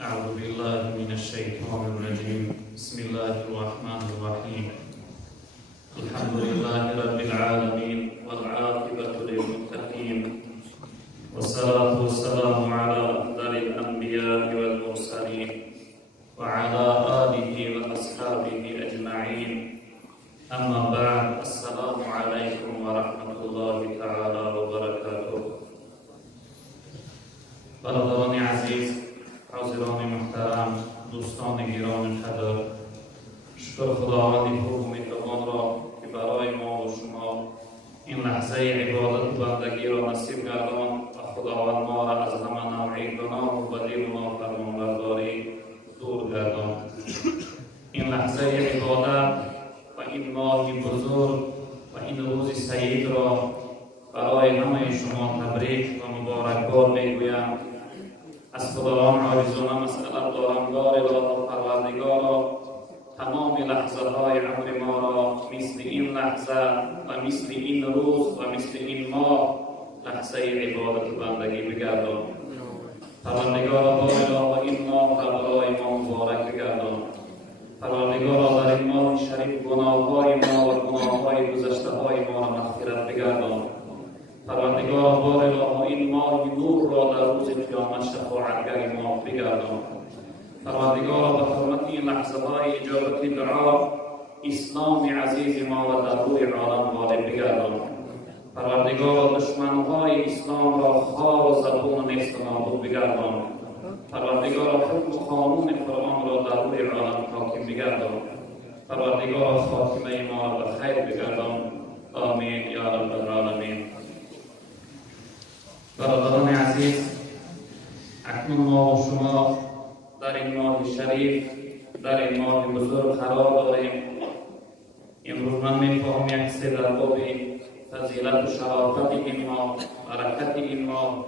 أعوذ بالله من الشيطان الرجيم. بسم الله الرحمن الرحيم. الحمد لله رب العالمين والعاقبة للمتقين، والصلاة والسلام على أفضل الأنبياء والمرسلين وعلى آله وأصحابه أجمعين. أما بعد، السلام عليكم ورحمة الله تعالى وبركاته. برادران عزیز، حاضران محترم، دوستان گرامی قدر، شکر خداوند خوب و مهربان را که برای ما و شما این لحظه عبادت و بندگی را نصیب گرداند و خداوند ما را از همه نوع گناه و بدی و نافرمانبرداری دور گرداند. این لحظه عبادت و این ماه بزرگ و این روز سعید را برای همه شما تبریک و مبارکباد میگویم. از خداوند عاجزانه مسئلت دارم یا الله پروردگارا، تمام لحظه های عمر ما را مثل این لحظه و مثل این روز و مثل این ماه لحظه عبادت و بندگی بگردان. پروردگارا با اله این ماه را برای ما مبارک بگردان. پروردگارا در این ماه شریف گناه های ما و گناه های گذشته های ما را مغفرت بگردان. پروردگار بار اله این ماه نور را در روز قیامت شفاعتگر ما بگردان. پروردگار به حرمت این لحظه های اجابت دعا اسلام عزیز ما را در روی عالم غالب بگردان. پروردگار دشمن های اسلام را خوار و زبون و نیست و نابود بگردان. پروردگار حکم و قانون قرآن را در روی عالم حاکم بگردان. پروردگار خاتمه ما را به خیر بگردان. آمین یا رب العالمین. برادران عزیز، اکنون ما و شما در این ماه شریف، در این ماه بزرگ قرار داریم. امروز من میخواهم یک قصه در باب فضیلت و شرافت این ماه، برکت این ماه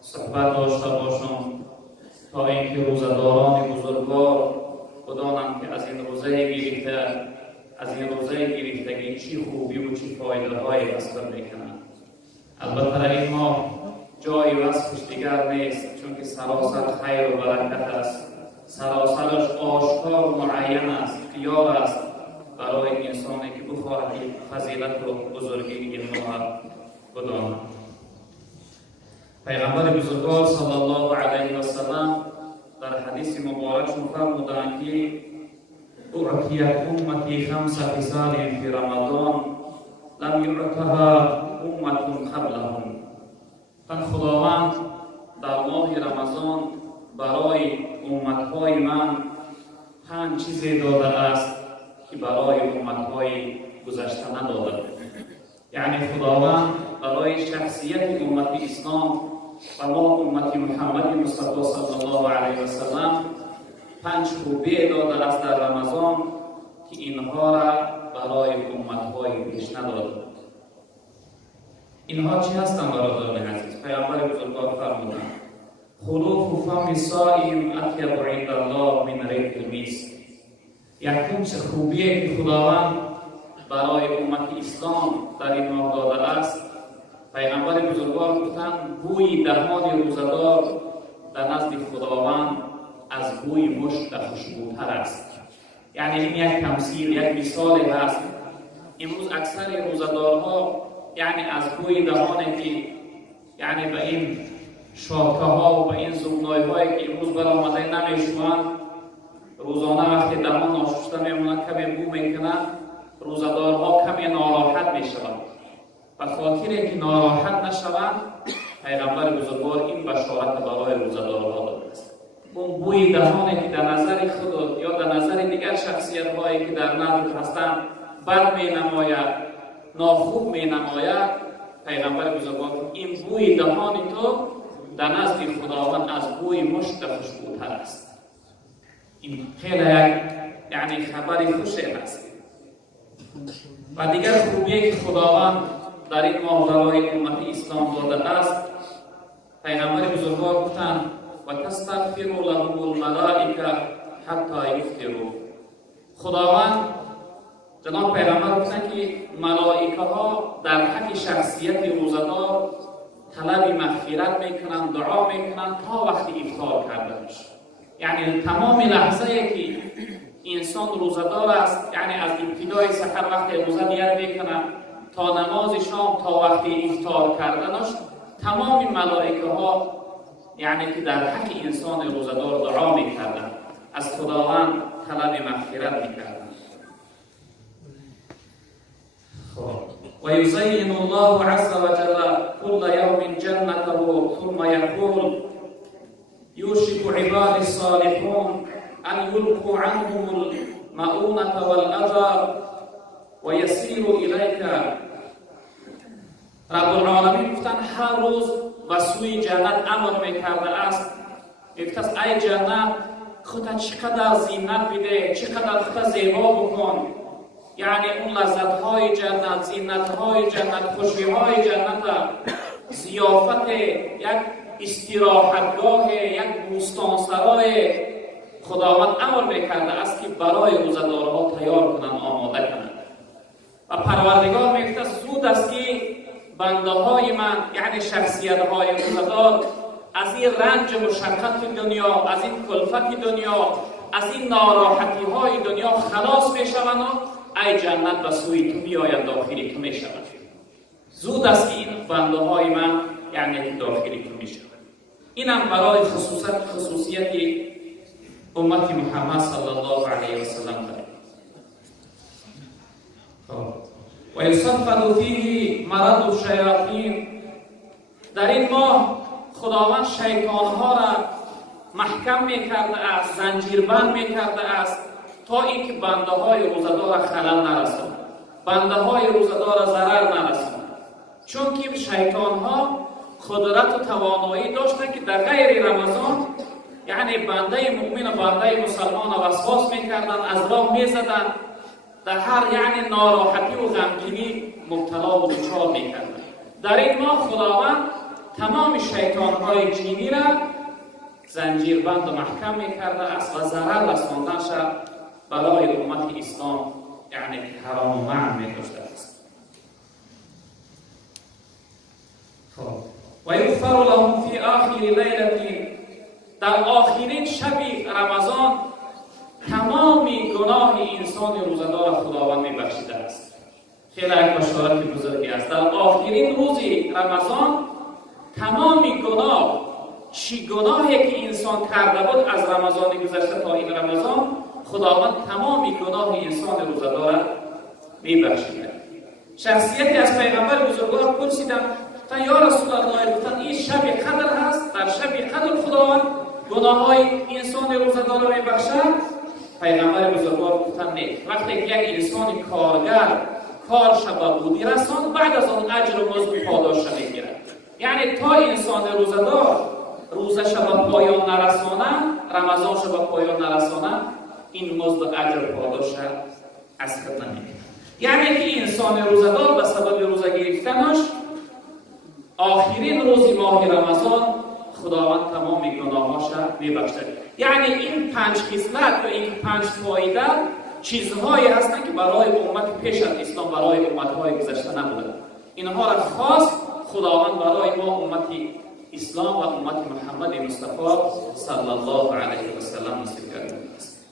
صحبت داشته باشم تا اینکه روزه‌داران بزرگوار بدانند که از این روزه گرفتگی چی خوبی و چی فایده های حاصل میکنند. البته این ماه جای وصفش دیگر نیست، چون که سراسر خیر و برکت است، سراسرش آشکار و معین است، اختیار است برای انسانی که بخواهد فضیلت و بزرگی این ماه بداند. پیغمبر بزرگوار صلی الله علیه و سلم در حدیث مبارکشون فرمودند که اعطیت امتی خمس خصال فی رمضان لم یعطها امت قبلهم. خداوند در ماه رمضان برای امتهای من 5 چیزی داده است که برای امتهای گذشته نداده. یعنی خداوند برای شخصیت امت اسلام و ما امت محمد مصطفی صلی الله علیه و سلم 5 خوبی داده است در رمضان که اینها را برای امتهای پیش نداده. اینها چی هستند برادران عزیز؟ پیامبر بزرگوار فرمودند خلوف فم الصائم اطیب عند الله من ریح المسک. یکم خوبیه که خداوند برای امت اسلام در این ماه داده است. پیغمبر بزرگوار گفتند بوی دهان روزه‌دار در نزد خداوند از بوی مشک خوشبوتر است. یعنی این یک تمثیل، یک مثال هست. امروز اکثر روزه‌دارها یعنی از بوی دهانی که یعنی به این شاکه ها و به این زبنای هایی که امروز برآمده نمیشوند، روزانه وقتی دهان آشفته میمونند کمی بو میکنند، روزه‌دارها کمی ناراحت میشوند. و خاطر که ناراحت نشوند، پیغمبر بزرگوار این بشارت برای روزه‌دارها داده است. اون بوی دهانی که در نظر خود یا در نظر دیگر شخصیت هایی که در نزد هستند بد می نماید، ناخوب می نماید، پیغمبر بزرگوار این بوی دهان تو در نزد خداوند از بوی مشک خوشبوتر است. این خیلی یعنی خبری خوشی است. و دیگر خوبی که خداوند در این ماه برای امت اسلام داده است، پیغمبر بزرگوار گفتند و تستغفر لهم الملائکه حتی یفطروا. خداوند جناب پیغمبر گفتند که ملائکه ها در حق شخصیت روزه‌دار طلب مغفرت میکنند، دعا میکنند تا وقتی افطار کرده بشه. یعنی تمام لحظه که انسان روزدار است، یعنی از ابتدای سحر وقت روزه نیت میکنه تا نماز شام تا وقت افطار کردنش، تمام ملائکه ها یعنی که در حق انسان روزدار دعا میکردن، از خداوند طلب مغفرت میکردن. ويزين الله عز وجل كل يوم جنته ثم يقول يوشك عباد الصالحون أن يلقوا عنهم المؤونة والأذى ويسير إليك. رب العالمین گفتن هر روز به سوی جنت امر میکرده است، گفته است ای جنت خودت چقدر زینت بده، چقدر خودت زیبا بکن، یعنی اون لذت های جنت، زینت های جنت، خوشی های جنت، ضیافت یک استراحتگاه، یک بوستانسرای خداوند امر میکرده است که برای روزدارها تیار کنند، آماده کنند. و پروردگار میگه زود است که بنده های من، یعنی شخصیت های روزدار، از این رنج و مشقت دنیا، از این کلفت دنیا، از این ناراحتی های دنیا خلاص میشوند و ای جنت به سوی تو بیاید، داخلی تو میشوند. زود است که این بنده های من یعنی داخلی تو میشوند. اینم برای خصوصیت امت محمد صلی الله علیه و سلم دارد. و یصفد فیه مرض الشیاطین. در این ماه خداوند شیطانها را محکم میکرده است، زنجیربند میکرده است تا اینکه بنده های روزدار خلل نرسند، بنده های روزدار ضرر نرسند. چون که شیطان ها قدرت و توانایی داشتند که در غیر رمضان یعنی بنده مؤمن و بنده مسلمان را وسواس میکردند، از راه میزدند، در هر یعنی ناراحتی و غمگینی مبتلا و دچار میکردند. در این ماه خداوند تمام شیطان های جینی را زنجیربند و محکم میکرده است و ضرر رساندنش برای امت اسلام یعنی حرام و منع می‌داشته است. و یغفر لهم فی آخر لیلة. در آخرین شب رمضان تمام گناه انسان روزدار خداوند میبخشیده است. خیلی یک بشارت بزرگی است. در آخرین روز رمضان تمام گناه، چی گناهی که انسان کرده بود از رمضان گذشته تا این رمضان، خداوند تمام گناه انسان روزدار میبخشیده. شخصیتی از پیغمبر بزرگوار پرسیدم تا یا رسول الله، گفتن این شب قدر هست، در شب قدر خداوند گناه های انسان روزدار را میبخشد؟ پیغمبر بزرگوار گفتن نه. وقتی که یک انسان کارگر کارش به بودی رساند، بعد از آن اجر و مزد پاداش میگیرد. یعنی تا انسان روزدار روزش به پایان نرسانه، رمضانش به پایان نرسانه، این مزد و اجر پاداش اثر نمیگیرد. یعنی که انسان روزدار به سبب روزه گرفتنش آخرین روز ماه رمضان خداوند تمام گناهاش میبخشد. یعنی این 5 خصلت و این 5 فایده چیزهایی هستند که برای امت پیش از اسلام، برای امتهای گذشته نبودند. اینها را خاص خداوند برای ما امت اسلام و امت محمد مصطفی صلی الله علیه و سلم نصیب کرده است.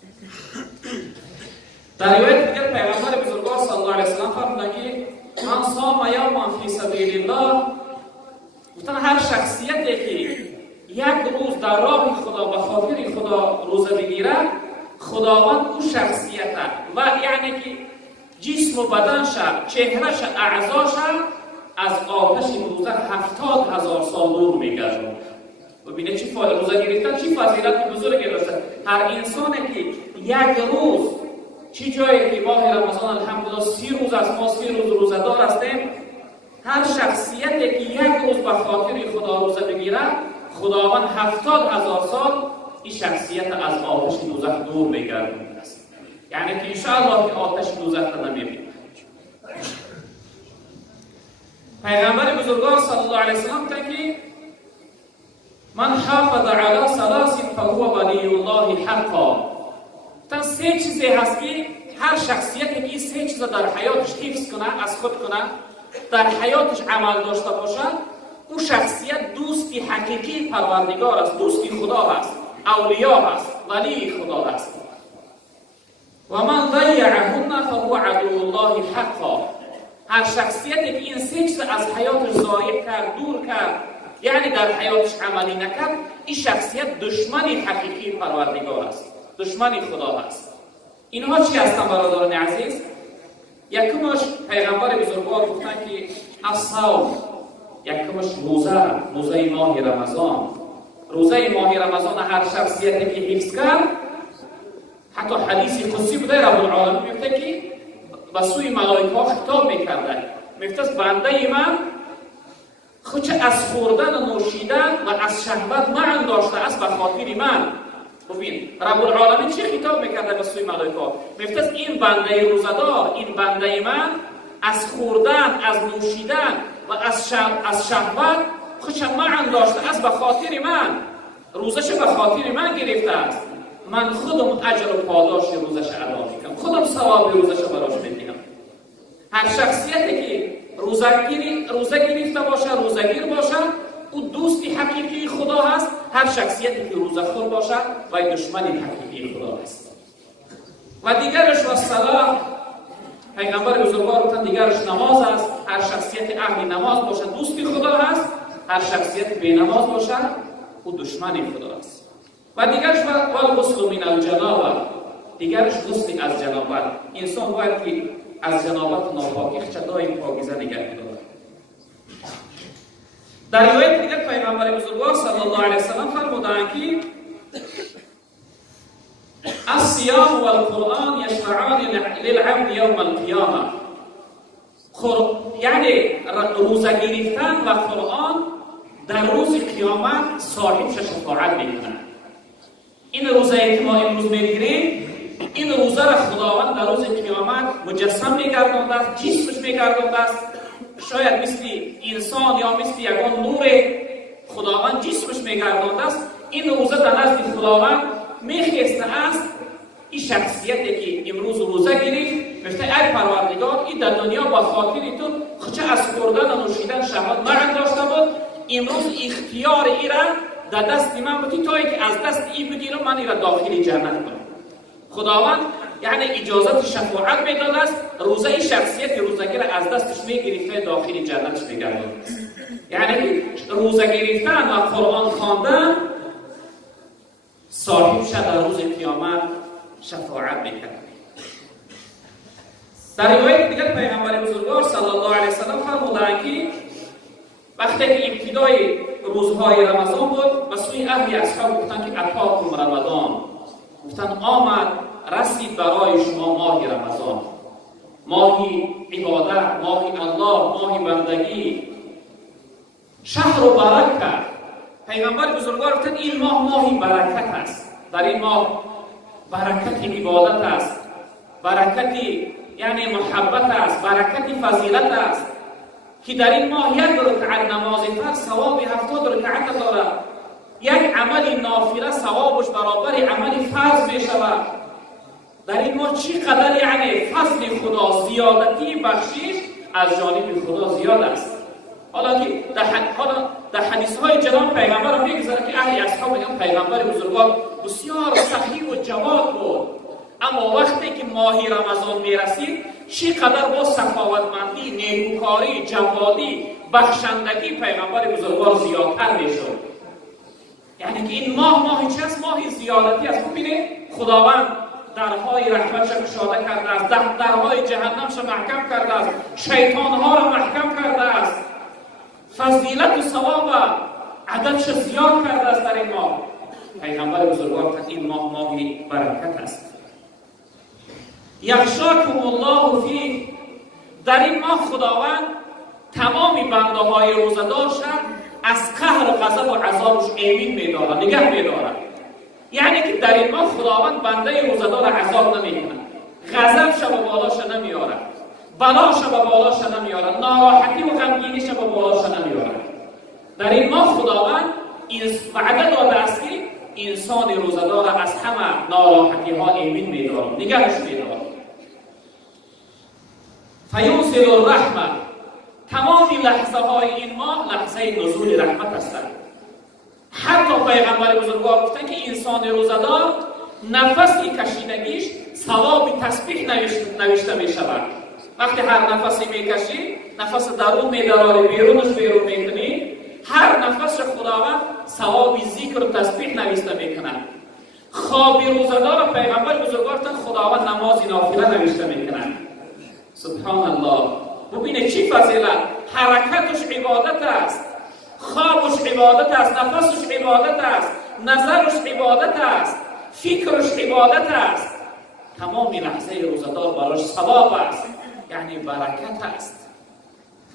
در روایت دیگر پیغمبر بزرگوار صلی الله علیه و سلم فرمودند که من صام یوما فی سبیل الله، گفتن هر شخصیتی که یک روز در راه خدا و خاطر خدا روزه بگیرد، خداوند او شخصیت و یعنی که جسم و بدنش، چهرهش، اعضاش از آتش روزه 70,000 سال دور میگردند. ببینید چی فایده روزه گرفتن، چی فضیلت بزرگی داشته. هر انسانی که یک روز، چی جایی که ماه رمضان الحمدلله 30 روز از ما 30 روز روزه‌دار هستیم، هر شخصیتی که یک روز به خاطر خدا روزه بگیره، خداوند 70,000 سال این شخصیت از آتش دوزخ دور میگردونده است. یعنی که انشاءالله که آتش دوزخ را نمیبینه. پیغمبر بزرگوار صلی الله علیه و سلم گفت که من حافظ علی ثلاث فهو ولی الله حقا. تا 3 چیزی هست که هر شخصیتی که این 3 چیز در حیاتش حفظ کنه، از خود کنه، در حیاتش عمل داشته باشد، او شخصیت دوستی حقیقی پروردگار است، دوستی خدا است، اولیا است. ولی خدا است. و من ضیعهن فهو عدو الله حقا. هر شخصیتی که این سه چیز از حیاتش ضایع کرد، دور کرد، یعنی در حیاتش عملی نکرد، این شخصیت دشمنی حقیقی پروردگار است، دشمنی خدا است. اینها چی هستن برادران عزیز؟ یکمش پیغمبر بزرگوار گفتن که الصوم، یکمش روزه ماه رمضان. روزه ماه رمضان هر شخصیتی که حفظ کرد، حتی حدیث قدسی بوده رب العالمین میگه که به سوی ملائکه خطاب میکرده، میگه بنده من خود از خوردن و نوشیدن و از شهوت معن داشته است به خاطر من. ببین رب العالمین چه خطاب میکرده به سوی ملائکه؟ میگه این بنده روزدار، این بنده من از خوردن، از نوشیدن و از شهوت خودش معن داشته است به خاطر من. روزش به خاطر من گرفته است. من خودم اجر و پاداش روزش ادا میکنم، خودم ثواب روزش براش میگیرم. هر شخصیتی که روزه گرفته باشه، روزگیر باشه، او دوستی حقیقی خدا هست. هر شخصیتی که روزه خور باشه و دشمنی حقیقی خدا هست. و دیگرش و صلاح، پیغمبر بزرگوار گفتن دیگرش نماز است. هر شخصیت اهل نماز باشه دوستی خدا هست، هر شخصیت بی نماز باشه او دشمنی خدا است. و دیگرش و غسل من الجنابه، دیگرش غسل از جنابت. انسان باید که از جنابت ناپاکی خود دائم پاکیزه نگه داره. در روایت دیگر پیغمبر بزرگوار صلی الله علیه وسلم فرمودند که الصیام و القرآن یشفعان للعبد یوم القیامه. یعنی روزه گرفتن و قرآن در روز قیامت صاحبش شفاعت میکنند. این روزه که ما امروز میگیریم، این روزه را خداوند در روز قیامت مجسم میگردانده است، جسمش میگردانده است. شاید مثل انسان یا مثل یگان نور خداوند جسمش میگردانده است. این روزه در نزد خداوند میخسته است. این شخصیتی که امروز روزه گرفت میگه ای پروردگار، این در دنیا با خاطر تو خود از خوردن و نوشیدن شهوت معن داشته بود، امروز اختیار ای را در دست من بودی تا که از دست ای بگیرم من ای را داخل جنت کنم. خداوند یعنی اجازت شفاعت میداده است. روزه ای شخصیت روزگیر از دستش میگرفته داخل جنتش میگردانده است. یعنی روزه گرفتن و قرآن خواندن صاحب شد در روز قیامت شفاعت میکنه. در روایت دیگر پیغمبر بزرگوار صلی الله علیه وسلم فرمودند که وقتی که ابتدای روزهای رمضان بود، به سوی اهل اصحاب گفتن که اتاکم رمضان، گفتن آمد رسید برای شما ماه رمضان، ماهی عبادت، ماهی الله، ماهی بندگی، شهر و برکت. پیغمبر بزرگوار گفتن این ماهی برکت است. در این ماه برکت عبادت است، برکت یعنی محبت است، برکت فضیلت است که در این ماه یک رکعت نماز فرض ثواب 70 رکعت دارد. یک عمل نافله ثوابش برابر عمل فرض می شود. در این ماه چقدر یعنی فضل خدا، زیادتی بخشش از جانب خدا زیاد است. حالا که در حدیث های جناب پیغمبر هم میگذاره که اهل اصحاب میگن پیغمبر بزرگوار بسیار صحیح و جواد بود، اما وقتی که ماه رمضان میرسید چقدر با سخاوتمندی، نیکوکاری، جوادی، بخشندگی پیغمبر بزرگوار زیادتر میشد. یعنی که این ماه چه است؟ ماه زیادتی است. ببینید خداوند درهای رحمتش گشاده کرده است، درهای جهنمش محکم کرده است، شیطانها را محکم کرده است، فضیلت و ثواب عددش زیاد کرده است در این ماه. پیغمبر بزرگوار گفت این ماهی برکت است. یخشاکم الله فیه، در این ماه خداوند تمامی بنده های روزه‌دار از قهر و غضب و عذابش امین می‌دارد، نگه می‌دارد. یعنی که در این ماه خداوند بنده روزه‌دار عذاب نمی‌کند، غضبش به بالاش نمی‌آورد، بلاش به بالاش نمی‌آورد، ناراحتی و غمگینیش به بالاش نمی‌آورد. در این ماه خداوند وعده داده است که انسان روزه‌دار از همه ناراحتی‌ها امین می‌دارد، نگهش می‌دارد. فیوصل الرحمه، تمامی لحظه های این ماه لحظه نزول رحمت هستند. حتی پیغمبر بزرگوار گفتن که انسان روزه‌دار نفسی کشیدگیش ثواب تسبیح نوشته می شود. وقتی هر نفسی میکشی، نفس درون میداری، بیرونش بیرون میکنی، هر نفس خداوند ثواب ذکر و تسبیح نوشته میکنه. خواب روزدار پیغمبر بزرگوارتان خداوند نماز نافله نوشته میکنه. سبحان الله. ببینه چی فضیلت، حرکتش عبادت است، خوابش عبادت است، نفسش عبادت است، نظرش عبادت است، فکرش عبادت است. تمام لحظه روزدار براش ثواب است، یعنی برکت است.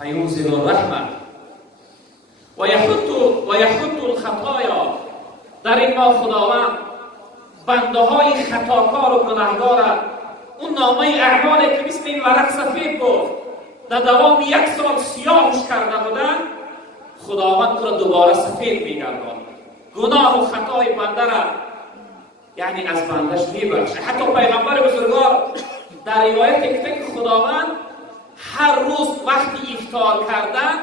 فینزل الرحمه و یحط الخطایا. در این ماه خداوند بنده های خطاکار و گناهگار اون نامه اعمالی که مثل این ورق سفید بود در دوام 1 سال سیاهش کرده بودن، خداوند او را دوباره سفید میگرداند. گناه و خطای بنده را یعنی از بندش میبخشه. حتی پیغمبر بزرگوار در روایت که خداوند هر روز وقتی افطار کردن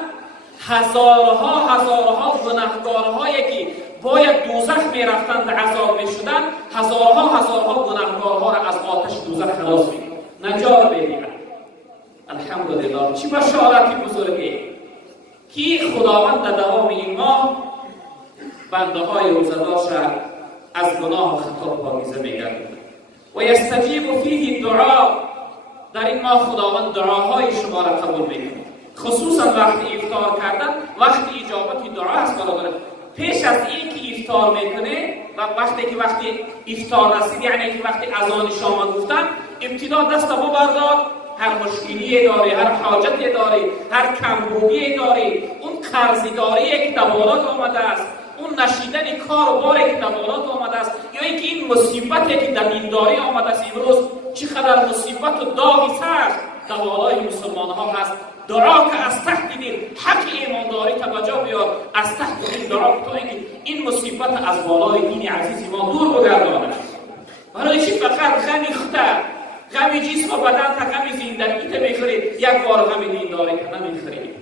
هزارها گناهگارهایی که باید دوزخ میرفتند عذاب میشدند، هزارها گناهگارها را از آتش دوزخ خلاص میکنند، نجات میدهند. الحمدلله. چه بشارتی بزرگی که خداوند در دوام این ماه بنده های روزدارش را از گناه و خطا پاکیزه میگرداند. و یستجیب فیه دعا. در این ماه خداوند دعاهای شما را قبول میکنه، خصوصا وقتی افطار کردن وقتی اجابت دعا است. برادر پیش از این که افطار میکنه و وقتی افطار رسید، یعنی که وقتی اذان شام گفتن، ابتدا دست ما بردار. هر مشکلی داری، هر حاجتی داری، هر کمبودی داری، اون قرضی داری که دولت آمده است، اون نشیدن کار و باری که دولت آمده است، یا اینکه این مصیبتی که در دینداری آمده است امروز چقدر مصیبت و داغی سخت در بالای مسلمان ها هست. دعا که از تحت دل حق ایمانداری توجه بیار، از تحت دل دعا تا اینکه این مصیبت از بالای دین عزیز ما دور بگرداند. برای چی فقط غم خطر، غم جسم و بدن تا غم زندگی تا میخورید، یک بار غم دینداری تا نمیخورید.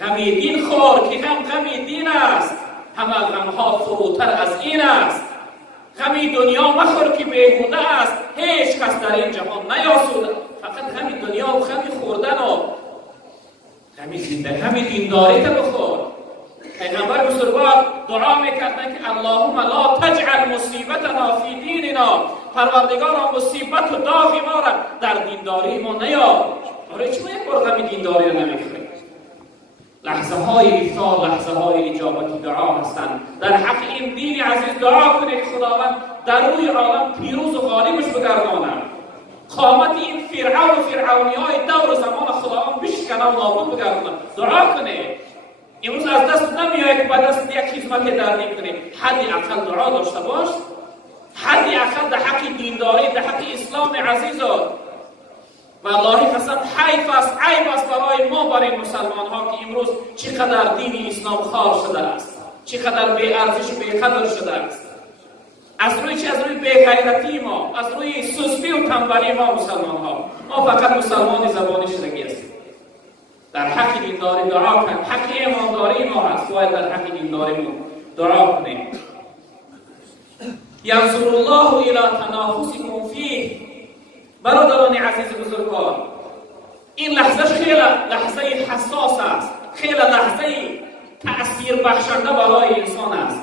غم دین خور که غم دین است، همه غم ها فروتر از این است. غم دنیا مخور که بیهوده است، هیچ کس در این جهان نیاسوده. فقط غم دنیا و غم خوردن و غم زندگی، غم دینداری تا بخور. پیغمبر بزرگوار دعا میکردن که اللهم لا تجعل مصیبتنا فی دیننا. پروردگارا مصیبت و داغ ما را در دینداری ما نیار. برای چون یک بار غم دینداری را نمیخورید؟ لحظه های افطار لحظه های اجابت دعا هستند. در حق این دین عزیز دعا کنید خداوند در روی عالم پیروز و غالبش بگرداند. قامت این فرعون و فرعونی های دور زمان خداوند بشکنه و نابود بگرداند. دعا کنید. امروز از دست نمیاد که بعد از یک خدمت در کنید. حدی اقل دعا داشته باش، حدی اقل در حق دینداری، در حق اسلام عزیز. والله قسم حیف است، عیب است برای ما، برای مسلمان ها که امروز چقدر دین اسلام خوار شده است، چقدر بی ارزش و بی قدر شده است. از روی چی؟ از روی بی غیرتی ما، از روی سستی و تنبلی ما مسلمان ها. ما فقط مسلمان زبانی شدگی هستیم. در حق دینداری دعا کنیم. حق ایمانداری ما هست، باید در حق دینداری ما دعا کنیم. ینظر الله الی تنافسکم فیه. برادران عزیز بزرگوار، این لحظه خیلی لحظه حساس است، خیلی لحظه تأثیر بخشنده برای انسان است.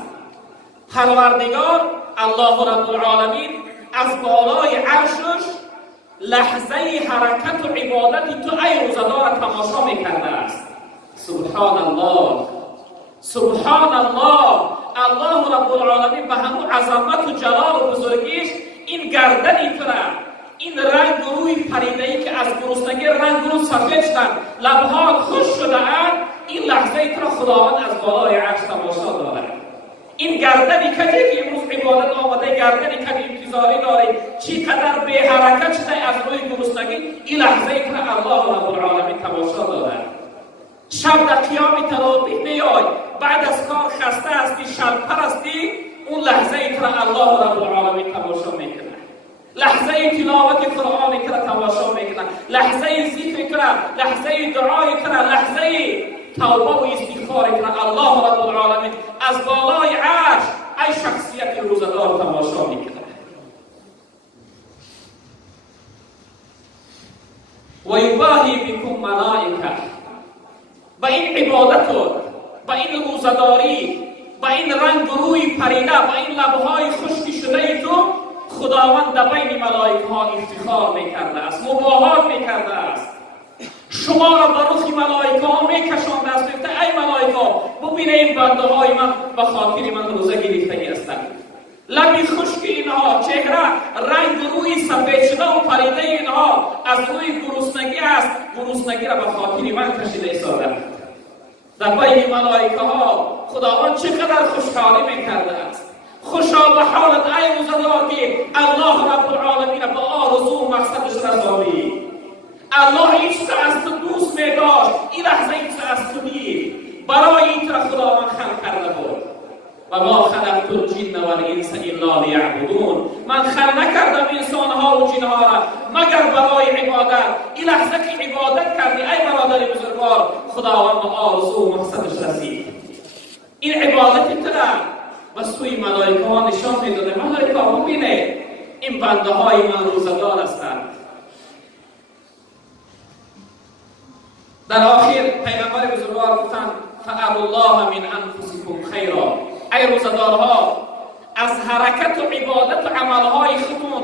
پروردگار الله رب العالمین از بالای عرشش لحظه حرکت و عبادت تو ای روزدار تماشا میکرده است. سبحان الله، سبحان الله. الله رب العالمین به همون عظمت و جلال و بزرگیش این گردنی تو را، این رنگ و روی پریده‌ای که از گرسنگی رنگ رو سفید شدن، لبها خوش شده اند، این لحظه ای که خداوند از بالای عرش تماشا دارد. این گردنی که امروز عبادت آمده، گردنی که انتظاری داری، چقدر به حرکت شده از روی گرسنگی، این لحظه ای که الله رب العالمین تماشا دارد. شب در قیام تراویح میای، بعد از کار خسته هستی، شب پرستی، اون لحظه ای که الله رب العالمین تماشا میکنه. لحظه تلاوت قرآن که تماشا میکنن، لحظه ذکر که، لحظه دعای که، لحظه توبه و استغفار که الله رب العالمین از بالای عرش ای شخصیت روزدار تماشا میکنه. و یباهی بکم ملائکه. با این عبادت، با این روزداری، با این رنگ روی پریده، با این لبهای خشک شده تو، خداوند در بین ملائکه ها افتخار میکرده است، مباهات میکرده است، شما را به رخ ملائکه ها میکشانده است. گفته ای ملائکه ببینید این بنده های من به خاطر من روزه گرفتگی هستند. لبی خشک اینها، چهره رنگ روی سفید شده و پریده اینها از روی گرسنگی است، گرسنگی را به خاطر من کشیده ایستاده. در بین ملائکه ها خداوند چقدر خوشحالی میکرده است. خوشا به حالت ای روزدار که الله رب العالمین به آرزو و مقصدش رسانی. الله این چیز از تو دوست می‌داشت، این لحظه این چیز از تو دید، برای این طرف خداوند خلق کرده بود. و ما خلقت الجن والانس الا لیعبدون. من خلق نکردم انسانها و جنها را مگر برای عبادت. این لحظه که عبادت کردی ای برادر بزرگوار، خداوند به آرزو و مقصدش رسید. این عبادت تو و سوی ملائکه ها نشان میداده. ملائکه ها ببینه این بنده های من روزدار هستند. در آخر پیغمبر بزرگوار گفتند فعلوا الله من انفسکم خیرا. ای روزدارها از حرکت و عبادت و عملهای خودتون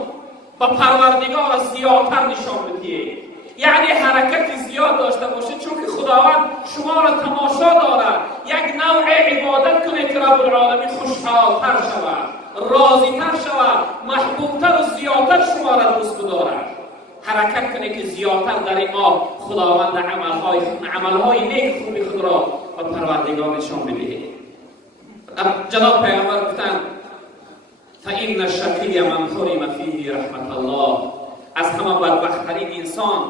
به پروردگار زیادتر نشان بدهید. یعنی حرکت زیاد داشته باشید، چون که خداوند شما را تماشا دارد. یک نوع عبادت کنید که رب العالمین خوشحالتر شود، راضیتر شود، محبوبتر و زیادتر شما را دوست بدارد. حرکت کنید که زیادتر در این ماه خداوند عملهای نیک خوبی خود را به پروردگار نشان بدهید. جناب پیغمبر گفتند فإن الشقی من حرم فیه رحمت الله. از همه بدبخت‌ترین انسان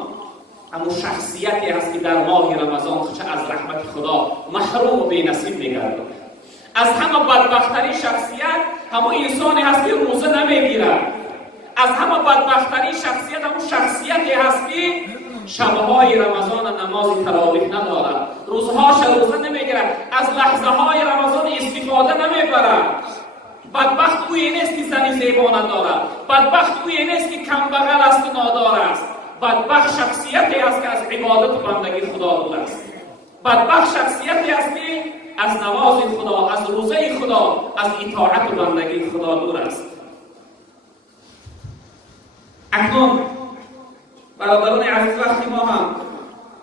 همون شخصیتی هست که در ماه رمضان از رحمت خدا محروم و بی‌نصیب می‌گردد. از همه بدبخت‌ترین شخصیت همون انسانی هست که روزه نمیگیرد. از همه بدبخت‌ترین شخصیت همون شخصیتی هست که شب‌های رمضان نماز تراویح ندارد، روزهاش روزه نمیگیرد، از لحظه‌های رمضان استفاده نمیبرد. بدبخت اوی نیست که زنی زیبا ندارد، بدبخت اوی نیست که کمبغل است و نادار است. بدبخت شخصیتی است که از عبادت و بندگی خدا دور است. بدبخت شخصیتی است که از نماز خدا، از روزه خدا، از اطاعت و بندگی خدا دور است. اکنون برادران عزیز وقتی ما هم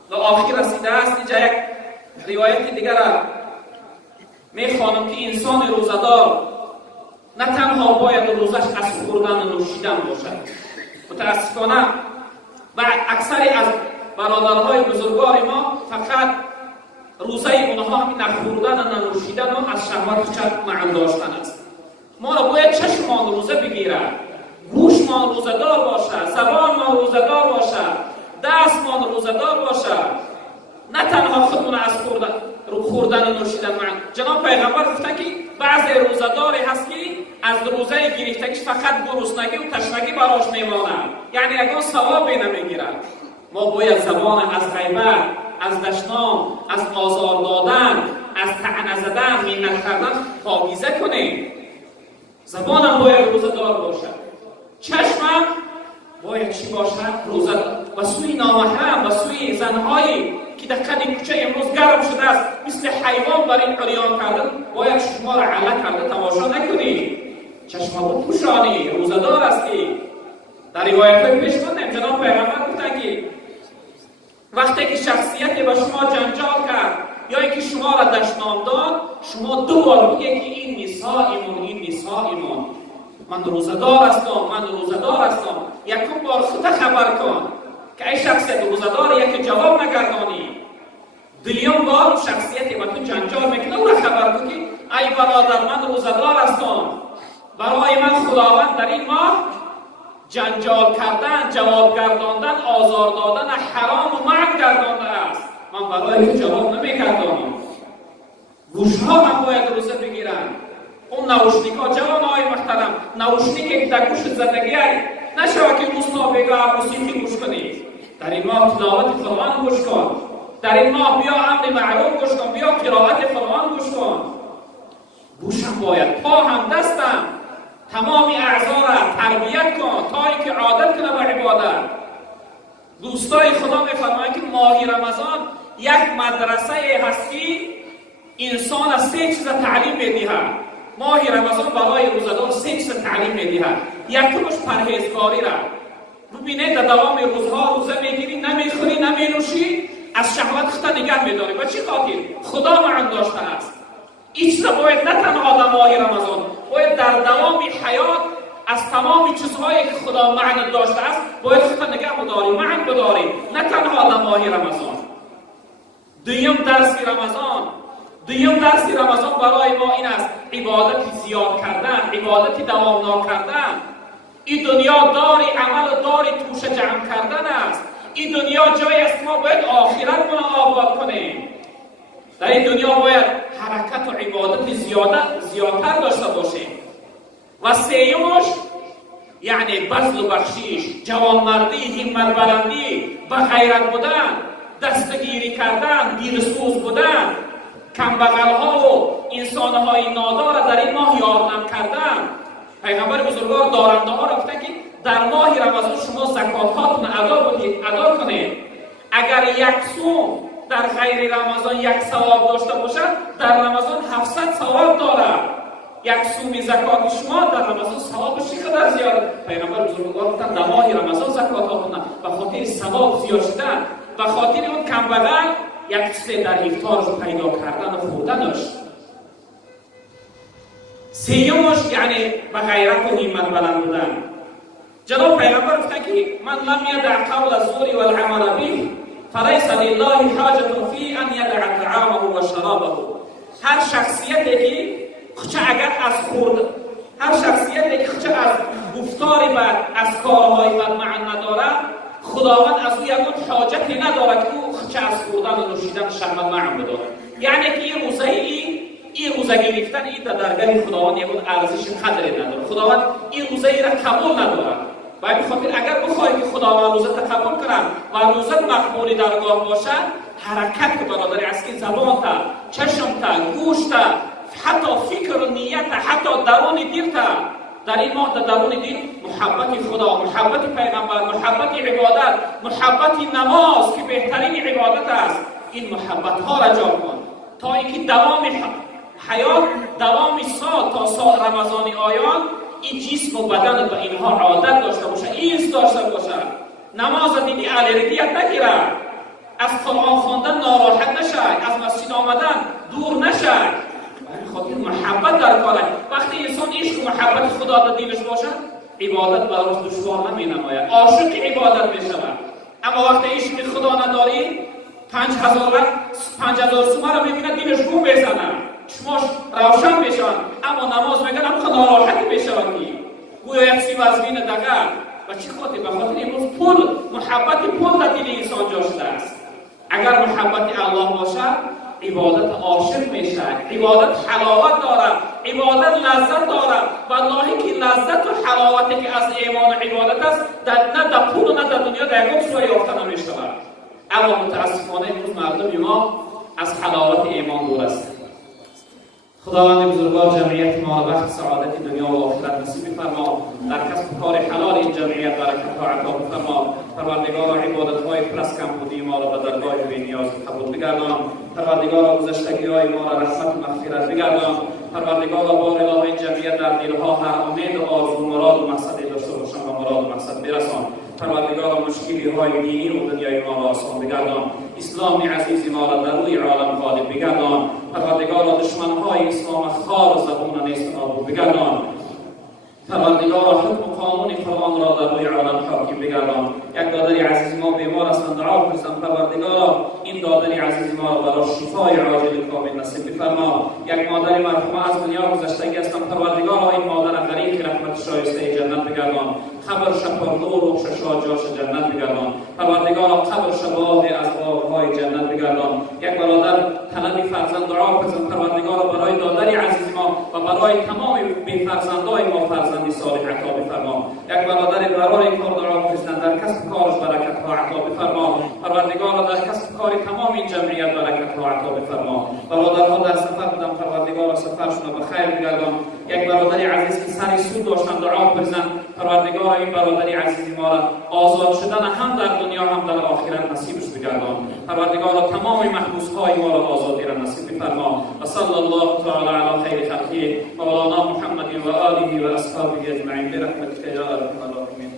به آخر رسیده است، اینجا یک روایت دیگر میخوانم که انسان روزدار نه تنها باید روزش از خوردن و نوشیدن باشد. متاسفانه و اکثر از برادرهای بزرگوار ما فقط روزه اونها همین نخوردن و ننوشیدن و از شهوت چند معن داشتن است. ما را باید چشمان روزه بگیرد، گوشمان روزدار باشد، زبانمان روزدار باشد، دستمان روزدار باشد. نه تنها خودمون از خوردن و نوشیدن معن. جناب پیغمبر گفته که بعضی روزداری هست که از روزه گرفتگی فقط گرسنگی و تشنگی براش میماند، یعنی اگه ثوابی نمیگیرد. ما باید زبان از غیبت، از دشنام، از آزار دادن، از طعنه زدن، منت کردن پاکیزه کنیم. زبانم باید روزدار باشد. چشمم باید چی باشد؟ روزدار. و سوی نامحرم و سوی زنهایی که در قد کوچه امروز گرم شده است مثل حیوان بر این عریان کردن، باید شما را علا کرده تماشا نکنید. چشم رو پوشانی، روزدار هستی. در روایت های پیش خوندیم جناب پیغمبر گفتن که وقتی که شخصیتی با شما جنجال کرد یا اینکه شما را دشنام داد، شما دو بار بگید که این نسائمون، من روزدار هستم، من روزدار هستم. یکم بار خود خبر کن که ای شخصیت روزدار یکی جواب نگردانی. دوم بار شخصیتی با تو جنجال میکنه او را خبر کن که ای برادر من روزدار هستم. برای من خداوند در این ماه جنجال کردن، جواب گرداندن، آزار دادن حرام و منع گردانده است. من برای تو جواب نمیگردانم. گوشها هم باید روزه بگیرن. اون نوشنیکا جوانهای محترم، نوشنیکی که در گوشت زندگی نشوه که دوستا بگاه موسیقی گوش کنید. در این ماه تلاوت قرآن گوش کن. در این ماه بیا امر معروف گوش کن، بیا قرائت قرآن گوش کن. گوشم باید، پا هم دستم، تمام اعضا را تربیت کن تا اینکه عادت کنه به عبادت. دوست اوستای خدا میفرماید که ماه رمضان یک مدرسه هست که انسان از 3 چیز تعلیم میدهد. ماه رمضان برای روزدار 3 چیز تعلیم میدهد. یکمش پرهیزکاری را. ببینید در دوام روزها روزه میگیری، نمیخوری، نمینوشی، از شهوت خود نگه میداری. و چی خاطر؟ خدا معن داشته است. این چیزا باید نه تنها در ماه رمضان، باید در دوام حیات از تمام چیزهایی که خدا معن داشته است باید خود نگه بداری، معن بداری، نه تنها در ماه رمضان. دویم درس رمضان برای ما این است: عبادت زیاد کردن، عبادت دوامدار کردن. این دنیا داری عمل و داری توشه جمع کردن است. این دنیا جایی است ما باید آخرت ما آباد کنیم. در این دنیا باید حرکت و عبادت زیادتر داشته باشیم. و سیومش یعنی بذل و بخشش، جوانمردی، همت بلندی، با غیرت بودن، دستگیری کردن، دیرسوز بودن، کمبغل‌ها و انسان‌های نادار در این ماه یاردم کردن. پیغمبر بزرگوار دارنده ها را گفتن که در ماه رمضان شما زکات‌هاتون ادا کنید. اگر یک سوم در غیر رمضان 1 ثواب داشته باشد، در رمضان 700 ثواب دارد. 1 سوم زکات شما در رمضان ثوابش چقدر زیاد؟ پیغمبر بزرگوار گفتن در ماه رمضان زکات‌هاتون به خاطر ثواب زیاد شدن، به خاطر اون کمبغل یک چیز در افطارش پیدا کردن و خوردنش. سیومش یعنی به غیرت و همت بلند بودن. جناب پیغمبر گفتن که من لم یدع قول الزور والعمل به فلیس لله حاجة فی ان یدع طعامه و شرابه. هر شخصیتی که از گفتاری بد، از کارهای بد معن ندارد، خداوند از او یکون حاجتی ندارد که او خچه از خوردن و نوشیدن شهوت معن بدارد. یعنی که این روزه گرفتن این در درگاه خداوند یکون ارزش قدری ندارد. خداوند این روزه را قبول ندارد. و به خاطر اگر بخواهی که خداوند روزه را قبول کنند و روزه مقبول درگاه باشد، حرکت که برادری از که زبان تا، چشم تا، گوش تا، حتی فکر و نیت، حتی درون دل تا، در این ماه در درون دل محبت خدا، محبت پیغمبر، محبت عبادت، محبت نماز که بهترین عبادت است، این محبت ها را جا کن تا اینکه دوام حیات، دوام سال تا سال رمضانی آیان این جسم و بدن به اینها عادت داشته باشه، ایست داشته باشه. نماز دیدی الرژیت نگیرد، از قرآن خواندن ناراحت نشه، از مسجد آمدن دور نشه. خاطر محبت در کاره. وقتی انسان عشق و محبت خدا در دلش باشد، عبادت براش دشوار نمی نماید، عاشق عبادت می شود. اما وقتی عشق خدا نداری، 5000 سومه را میبیند دلش گم بزنه، چشماش روشن بشن، اما نماز میگن هم ناراحتی بشود که گویا یک سی وزبین دگر. و چی خاطر؟ به خاطر امروز محبت پول در دل انسان جا شده است. اگر محبت الله باشد، عبادت عاشق میشه، عبادت حلاوت دارد، عبادت لذت دارد. والله که لذت و حلاوتی که از ایمان و عبادت است نه در پول و نه در دنیا در یک سوی یافته نمیشود. اما متاسفانه امروز مردم ما از حلاوت ایمان دور است. خداوند بزرگوار جمعیت ما را بخت سعادت دنیا و آخرت نصیب فرما. در کسب کار حلال این جمعیت برکت و عطا فرما. پروردگار عبادت‌های پرس کمبودی ما را به درگاه بی نیاز قبول بگردان. پروردگار گذشتگی‌های ما را رحمت و مغفرت بگردان. پروردگار بار الهی این جمعیت در دلها هر امید و آرزو مراد و مقصد داشته باشند و مراد و مقصد برسان. پروردگار مشکلی های دینی و دنیای ما را آسان بگردان. اسلام عزیز ما را در روی عالم غالب بگردان. پروردگار دشمن های اسلام خار و زبون نیست نابود بگردان. پروردگار حکم و قانون قرآن را در روی عالم حاکم بگردان. یک دادر عزیز ما بیمار هستند، دعا کنید پروردگار این دادر عزیز ما را برای شفای عاجل کامل نصیب بفرما. یک مادر مرحومه از دنیا گذشتگی هستند، پروردگار این مادر غریق رحمت شایسته جنت بگردان. قبر شپر نور و ششا جاش جنت بگردان. پروردگار قبر شباب از باغ‌های جنت بگردان. یک برادر طلب فرزند دعا کنید پروردگار برای دادر عزیز ما و برای تمام بی فرزندای ما فرزندی صالح عطا بفرما. یک برادر برای کار دعا کنید در کسب کارش برکت ها عطا بفرما. پروردگار در کسب کار تمام این جمعیت برکت ها عطا بفرما. برادرها در سفر بودن، پروردگار سفرشون به خیر بگردان. یک برادر عزیز که سر سود داشتن دعا کنید پروردگار این برادری عزیز ما را آزاد شدن هم در دنیا هم در آخرت نصیبش بگردان. پروردگار تمام محبوس های ما را آزادی را نصیب بفرما. و صلی الله تعالی علی خیر خلقه مولانا محمد و آله و اصحابه اجمعین برحمتک یا ارحم الراحمین.